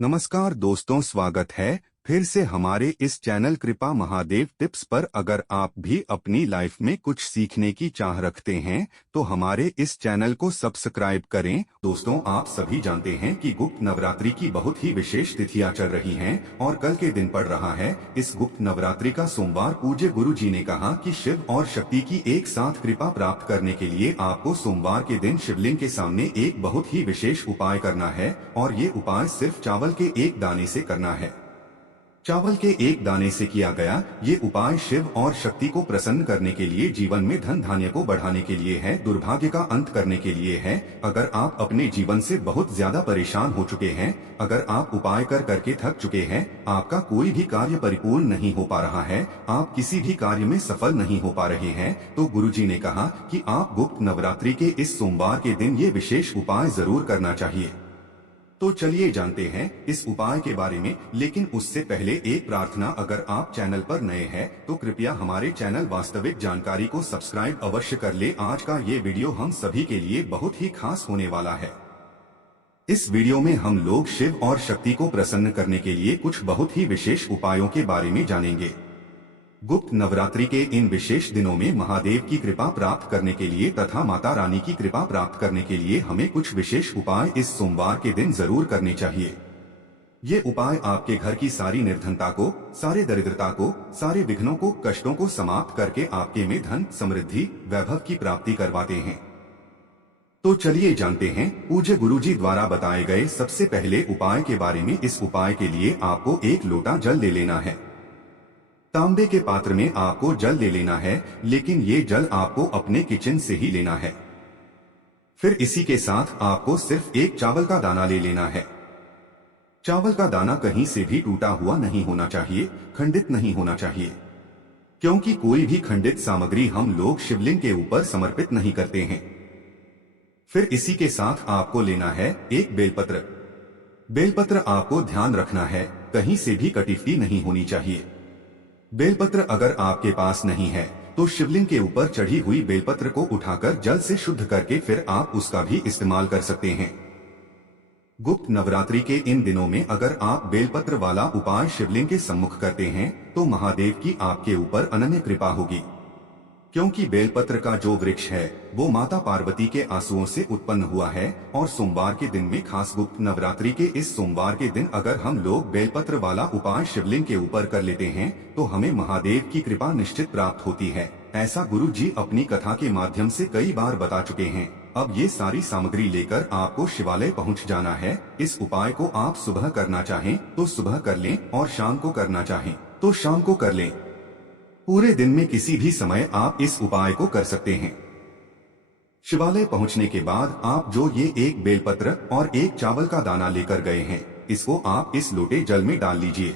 नमस्कार दोस्तों, स्वागत है फिर से हमारे इस चैनल कृपा महादेव टिप्स पर। अगर आप भी अपनी लाइफ में कुछ सीखने की चाह रखते हैं तो हमारे इस चैनल को सब्सक्राइब करें। दोस्तों, आप सभी जानते हैं कि गुप्त नवरात्रि की बहुत ही विशेष तिथियां चल रही हैं और कल के दिन पड़ रहा है इस गुप्त नवरात्रि का सोमवार। पूज्य गुरु जी ने कहा कि शिव और शक्ति की एक साथ कृपा प्राप्त करने के लिए आपको सोमवार के दिन शिवलिंग के सामने एक बहुत ही विशेष उपाय करना है और ये उपाय सिर्फ चावल के एक दाने से करना है। चावल के एक दाने से किया गया ये उपाय शिव और शक्ति को प्रसन्न करने के लिए, जीवन में धन धान्य को बढ़ाने के लिए है, दुर्भाग्य का अंत करने के लिए है। अगर आप अपने जीवन से बहुत ज्यादा परेशान हो चुके हैं, अगर आप उपाय कर करके थक चुके हैं, आपका कोई भी कार्य परिपूर्ण नहीं हो पा रहा है, आप किसी भी कार्य में सफल नहीं हो पा रहे हैं, तो गुरुजी ने कहा कि आप गुप्त नवरात्रि के इस सोमवार के दिन ये विशेष उपाय जरूर करना चाहिए। तो चलिए जानते हैं इस उपाय के बारे में, लेकिन उससे पहले एक प्रार्थना। अगर आप चैनल पर नए हैं तो कृपया हमारे चैनल वास्तविक जानकारी को सब्सक्राइब अवश्य कर ले। आज का ये वीडियो हम सभी के लिए बहुत ही खास होने वाला है। इस वीडियो में हम लोग शिव और शक्ति को प्रसन्न करने के लिए कुछ बहुत ही विशेष उपायों के बारे में जानेंगे। गुप्त नवरात्रि के इन विशेष दिनों में महादेव की कृपा प्राप्त करने के लिए तथा माता रानी की कृपा प्राप्त करने के लिए हमें कुछ विशेष उपाय इस सोमवार के दिन जरूर करने चाहिए। ये उपाय आपके घर की सारी निर्धनता को, सारे दरिद्रता को, सारे विघ्नों को, कष्टों को समाप्त करके आपके में धन, समृद्धि, वैभव की प्राप्ति करवाते हैं। तो चलिए जानते हैं पूज्य गुरुजी द्वारा बताए गए सबसे पहले उपाय के बारे में। इस उपाय के लिए आपको एक लोटा जल ले लेना है। तांबे के पात्र में आपको जल ले लेना है, लेकिन ये जल आपको अपने किचन से ही लेना है। फिर इसी के साथ आपको सिर्फ एक चावल का दाना ले लेना है। चावल का दाना कहीं से भी टूटा हुआ नहीं होना चाहिए, खंडित नहीं होना चाहिए, क्योंकि कोई भी खंडित सामग्री हम लोग शिवलिंग के ऊपर समर्पित नहीं करते हैं। फिर इसी के साथ आपको लेना है एक बेलपत्र। बेलपत्र आपको ध्यान रखना है, कहीं से भी कटिफ्टी नहीं होनी चाहिए। बेलपत्र अगर आपके पास नहीं है तो शिवलिंग के ऊपर चढ़ी हुई बेलपत्र को उठाकर जल से शुद्ध करके फिर आप उसका भी इस्तेमाल कर सकते हैं। गुप्त नवरात्रि के इन दिनों में अगर आप बेलपत्र वाला उपाय शिवलिंग के सम्मुख करते हैं तो महादेव की आपके ऊपर अनन्य कृपा होगी, क्योंकि बेलपत्र का जो वृक्ष है वो माता पार्वती के आंसुओं से उत्पन्न हुआ है। और सोमवार के दिन में, खास गुप्त नवरात्रि के इस सोमवार के दिन अगर हम लोग बेलपत्र वाला उपाय शिवलिंग के ऊपर कर लेते हैं तो हमें महादेव की कृपा निश्चित प्राप्त होती है। ऐसा गुरु जी अपनी कथा के माध्यम से कई बार बता चुके हैं। अब ये सारी सामग्री लेकर आपको शिवालय पहुंच जाना है। इस उपाय को आप सुबह करना चाहें तो सुबह कर लें और शाम को करना चाहें तो शाम को कर लें। पूरे दिन में किसी भी समय आप इस उपाय को कर सकते हैं। शिवालय पहुंचने के बाद आप जो ये एक बेलपत्र और एक चावल का दाना लेकर गए हैं, इसको आप इस लोटे जल में डाल लीजिए।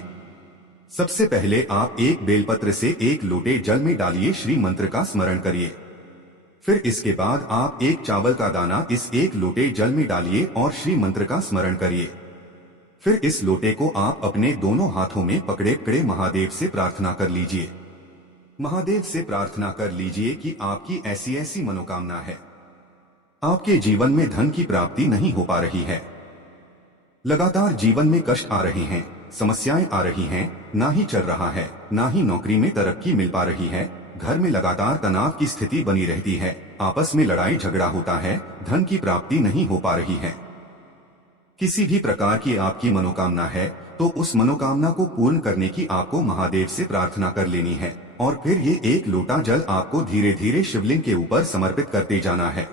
सबसे पहले आप एक बेलपत्र से एक लोटे जल में डालिए, श्री मंत्र का स्मरण करिए। फिर इसके बाद आप एक चावल का दाना इस एक लोटे जल में डालिए और श्री मंत्र का स्मरण करिए। फिर इस लोटे को आप अपने दोनों हाथों में पकड़े पकड़े महादेव से प्रार्थना कर लीजिए। महादेव से प्रार्थना कर लीजिए कि आपकी ऐसी ऐसी मनोकामना है। आपके जीवन में धन की प्राप्ति नहीं हो पा रही है, लगातार जीवन में कष्ट आ रहे हैं, समस्याएं आ रही हैं, ना ही चल रहा है, ना ही नौकरी में तरक्की मिल पा रही है, घर में लगातार तनाव की स्थिति बनी रहती है, आपस में लड़ाई झगड़ा होता है, धन की प्राप्ति नहीं हो पा रही है। किसी भी प्रकार की आपकी मनोकामना है तो उस मनोकामना को पूर्ण करने की आपको महादेव से प्रार्थना कर लेनी है और फिर ये एक लोटा जल आपको धीरे धीरे शिवलिंग के ऊपर समर्पित करते जाना है।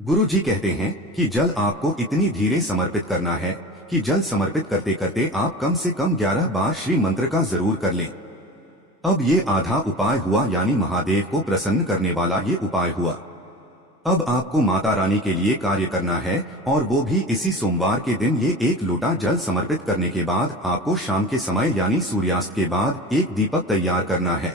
गुरु जी कहते हैं कि जल आपको इतनी धीरे समर्पित करना है कि जल समर्पित करते करते आप कम से कम 11 बार श्री मंत्र का जरूर कर लें। अब ये आधा उपाय हुआ, यानी महादेव को प्रसन्न करने वाला ये उपाय हुआ। अब आपको माता रानी के लिए कार्य करना है और वो भी इसी सोमवार के दिन। ये एक लोटा जल समर्पित करने के बाद आपको शाम के समय यानी सूर्यास्त के बाद एक दीपक तैयार करना है।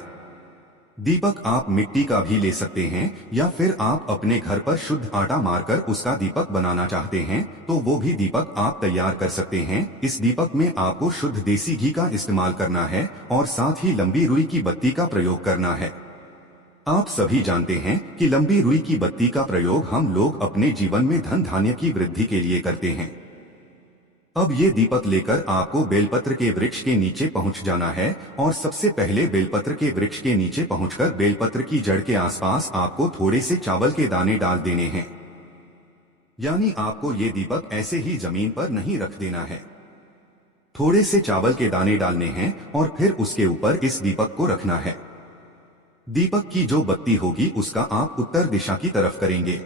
दीपक आप मिट्टी का भी ले सकते हैं या फिर आप अपने घर पर शुद्ध आटा मारकर उसका दीपक बनाना चाहते हैं तो वो भी दीपक आप तैयार कर सकते हैं। इस दीपक में आपको शुद्ध देसी घी का इस्तेमाल करना है और साथ ही लंबी रुई की बत्ती का प्रयोग करना है। आप सभी जानते हैं कि लंबी रुई की बत्ती का प्रयोग हम लोग अपने जीवन में धन धान्य की वृद्धि के लिए करते हैं। अब ये दीपक लेकर आपको बेलपत्र के वृक्ष के नीचे पहुंच जाना है और सबसे पहले बेलपत्र के वृक्ष के नीचे पहुंचकर बेलपत्र की जड़ के आसपास आपको थोड़े से चावल के दाने डाल देने हैं। यानी आपको ये दीपक ऐसे ही जमीन पर नहीं रख देना है। थोड़े से चावल के दाने डालने हैं और फिर उसके ऊपर इस दीपक को रखना है। दीपक की जो बत्ती होगी उसका आप उत्तर दिशा की तरफ करेंगे।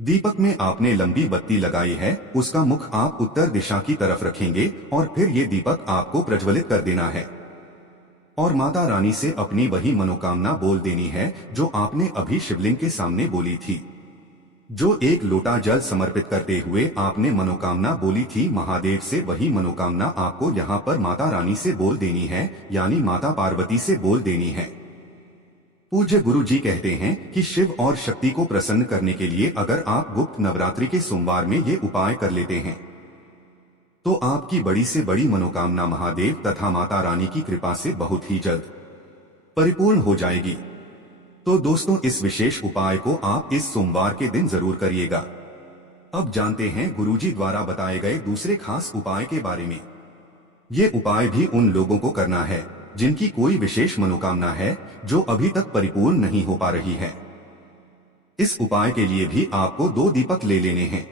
दीपक में आपने लंबी बत्ती लगाई है, उसका मुख आप उत्तर दिशा की तरफ रखेंगे और फिर ये दीपक आपको प्रज्वलित कर देना है और माता रानी से अपनी वही मनोकामना बोल देनी है जो आपने अभी शिवलिंग के सामने बोली थी। जो एक लोटा जल समर्पित करते हुए आपने मनोकामना बोली थी महादेव से, वही मनोकामना आपको यहाँ पर माता रानी से बोल देनी है, यानी माता पार्वती से बोल देनी है। पूज्य गुरु जी कहते हैं कि शिव और शक्ति को प्रसन्न करने के लिए अगर आप गुप्त नवरात्रि के सोमवार में ये उपाय कर लेते हैं तो आपकी बड़ी से बड़ी मनोकामना महादेव तथा माता रानी की कृपा से बहुत ही जल्द परिपूर्ण हो जाएगी। तो दोस्तों, इस विशेष उपाय को आप इस सोमवार के दिन जरूर करिएगा। अब जानते हैं गुरुजी द्वारा बताए गए दूसरे खास उपाय के बारे में। ये उपाय भी उन लोगों को करना है जिनकी कोई विशेष मनोकामना है जो अभी तक परिपूर्ण नहीं हो पा रही है। इस उपाय के लिए भी आपको 2 दीपक ले लेने हैं।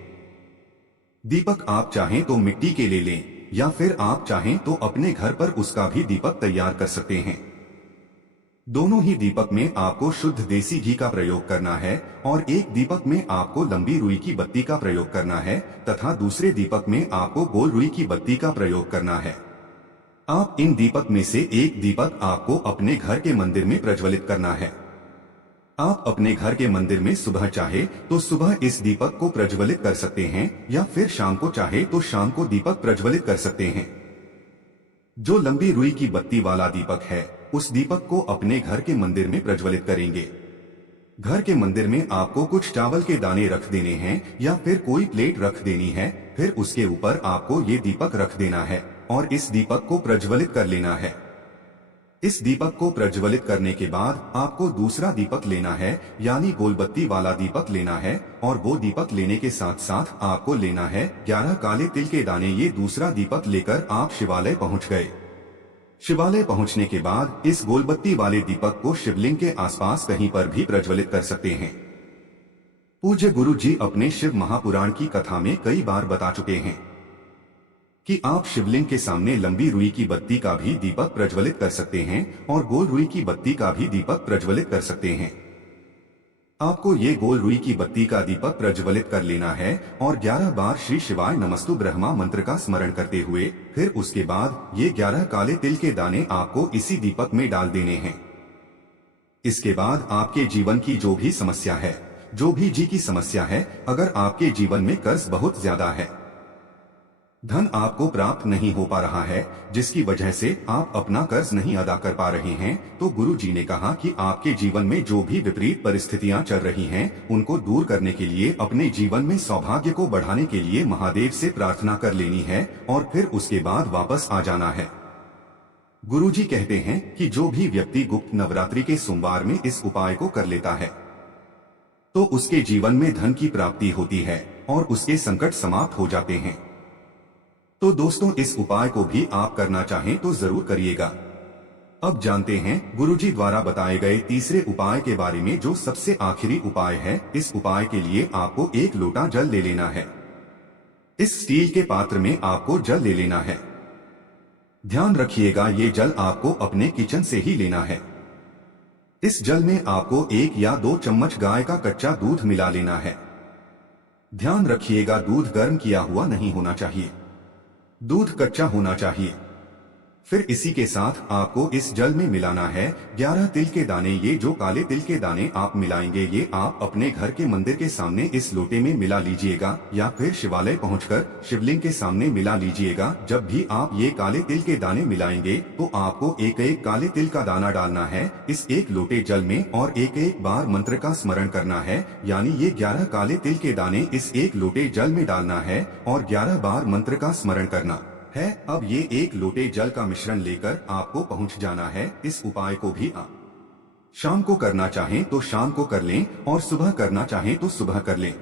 दीपक आप चाहें तो मिट्टी के ले लें या फिर आप चाहें तो अपने घर पर उसका भी दीपक तैयार कर सकते हैं। दोनों ही दीपक में आपको शुद्ध देसी घी का प्रयोग करना है और एक दीपक में आपको लंबी रुई की बत्ती का प्रयोग करना है तथा दूसरे दीपक में आपको गोल रुई की बत्ती का प्रयोग करना है। आप इन दीपक में से एक दीपक आपको अपने घर के मंदिर में प्रज्वलित करना है। आप अपने घर के मंदिर में सुबह चाहे तो सुबह इस दीपक को प्रज्वलित कर सकते हैं या फिर शाम को चाहे तो शाम को दीपक प्रज्वलित कर सकते हैं। जो लंबी रुई की बत्ती वाला दीपक है उस दीपक को अपने घर के मंदिर में प्रज्वलित करेंगे। घर के मंदिर में आपको कुछ चावल के दाने रख देने हैं या फिर कोई प्लेट रख देनी है, फिर उसके ऊपर आपको ये दीपक रख देना है और इस दीपक को प्रज्वलित कर लेना है। इस दीपक को प्रज्वलित करने के बाद आपको दूसरा दीपक लेना है, यानी गोलबत्ती वाला दीपक लेना है और वो दीपक लेने के साथ साथ आपको लेना है 11 काले तिल के दाने। ये दूसरा दीपक लेकर आप शिवालय पहुंच गए। शिवालय पहुंचने के बाद इस गोलबत्ती वाले दीपक को शिवलिंग के आसपास कहीं पर भी प्रज्वलित कर सकते हैं। पूज्य गुरु जी अपने शिव महापुराण की कथा में कई बार बता चुके हैं कि आप शिवलिंग के सामने लंबी रुई की बत्ती का भी दीपक प्रज्वलित कर सकते हैं और गोल रुई की बत्ती का भी दीपक प्रज्वलित कर सकते हैं। आपको ये गोल रुई की बत्ती का दीपक प्रज्वलित कर लेना है और 11 बार श्री शिवाय नमस्तु ब्रह्मा मंत्र का स्मरण करते हुए फिर उसके बाद ये 11 काले तिल के दाने आपको इसी दीपक में डाल देने हैं। इसके बाद आपके जीवन की जो भी समस्या है, जो भी जी की समस्या है, अगर आपके जीवन में कर्ज बहुत ज्यादा है, धन आपको प्राप्त नहीं हो पा रहा है, जिसकी वजह से आप अपना कर्ज नहीं अदा कर पा रहे हैं, तो गुरु जी ने कहा कि आपके जीवन में जो भी विपरीत परिस्थितियां चल रही हैं, उनको दूर करने के लिए, अपने जीवन में सौभाग्य को बढ़ाने के लिए महादेव से प्रार्थना कर लेनी है और फिर उसके बाद वापस आ जाना है। गुरु जी कहते हैं कि जो भी व्यक्ति गुप्त नवरात्रि के सोमवार में इस उपाय को कर लेता है तो उसके जीवन में धन की प्राप्ति होती है और उसके संकट समाप्त हो जाते हैं। तो दोस्तों, इस उपाय को भी आप करना चाहें तो जरूर करिएगा। अब जानते हैं गुरुजी द्वारा बताए गए तीसरे उपाय के बारे में, जो सबसे आखिरी उपाय है। इस उपाय के लिए आपको 1 लोटा जल ले लेना है। इस स्टील के पात्र में आपको जल ले लेना है। ध्यान रखिएगा, ये जल आपको अपने किचन से ही लेना है। इस जल में आपको 1 या 2 चम्मच गाय का कच्चा दूध मिला लेना है। ध्यान रखिएगा, दूध गर्म किया हुआ नहीं होना चाहिए, दूध कच्चा होना चाहिए। फिर इसी के साथ आपको इस जल में मिलाना है 11 तिल के दाने। ये जो काले तिल के दाने आप मिलाएंगे, ये आप अपने घर के मंदिर के सामने इस लोटे में मिला लीजिएगा या फिर शिवालय पहुंचकर शिवलिंग के सामने मिला लीजिएगा। जब भी आप ये काले तिल के दाने मिलाएंगे तो आपको एक एक काले तिल का दाना डालना है इस 1 लोटे जल में और एक एक बार मंत्र का स्मरण करना है, यानी ये 11 काले तिल के दाने इस 1 लोटे जल में डालना है और 11 बार मंत्र का स्मरण करना है। अब ये 1 लोटे जल का मिश्रण लेकर आपको पहुंच जाना है। इस उपाय को भी आप शाम को करना चाहें तो शाम को कर लें और सुबह करना चाहें तो सुबह कर लें।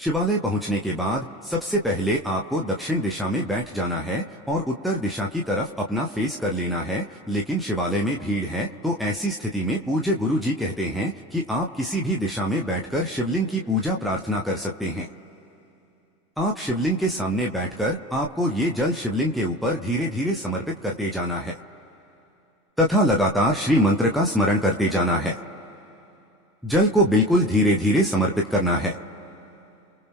शिवालय पहुंचने के बाद सबसे पहले आपको दक्षिण दिशा में बैठ जाना है और उत्तर दिशा की तरफ अपना फेस कर लेना है। लेकिन शिवालय में भीड़ है, तो ऐसी स्थिति में पूज्य गुरु जी कहते हैं कि आप किसी भी दिशा में बैठकर शिवलिंग की पूजा प्रार्थना कर सकते हैं। आप शिवलिंग के सामने बैठकर आपको ये जल शिवलिंग के ऊपर धीरे धीरे समर्पित करते जाना है तथा लगातार श्री मंत्र का स्मरण करते जाना है। जल को बिल्कुल धीरे धीरे समर्पित करना है,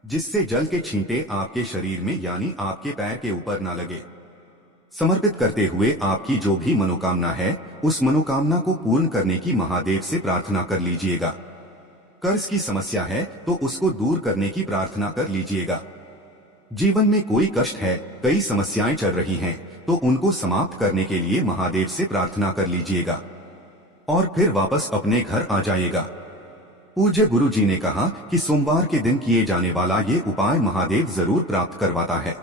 जिससे जल के छींटे आपके शरीर में यानी आपके पैर के ऊपर ना लगे। समर्पित करते हुए आपकी जो भी मनोकामना है, उस मनोकामना को पूर्ण करने की महादेव से प्रार्थना कर लीजिएगा। कर्ज की समस्या है तो उसको दूर करने की प्रार्थना कर लीजिएगा। जीवन में कोई कष्ट है, कई समस्याएं चल रही हैं, तो उनको समाप्त करने के लिए महादेव से प्रार्थना कर लीजिएगा और फिर वापस अपने घर आ जाइएगा। पूज्य गुरु जी ने कहा कि सोमवार के दिन किए जाने वाला ये उपाय महादेव जरूर प्राप्त करवाता है।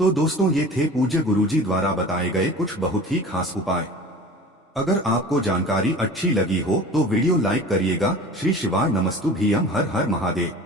तो दोस्तों, ये थे पूज्य गुरु जी द्वारा बताए गए कुछ बहुत ही खास उपाय। अगर आपको जानकारी अच्छी लगी हो तो वीडियो लाइक करिएगा। श्री शिवाय नमस्तुभ्यम। हर हर महादेव।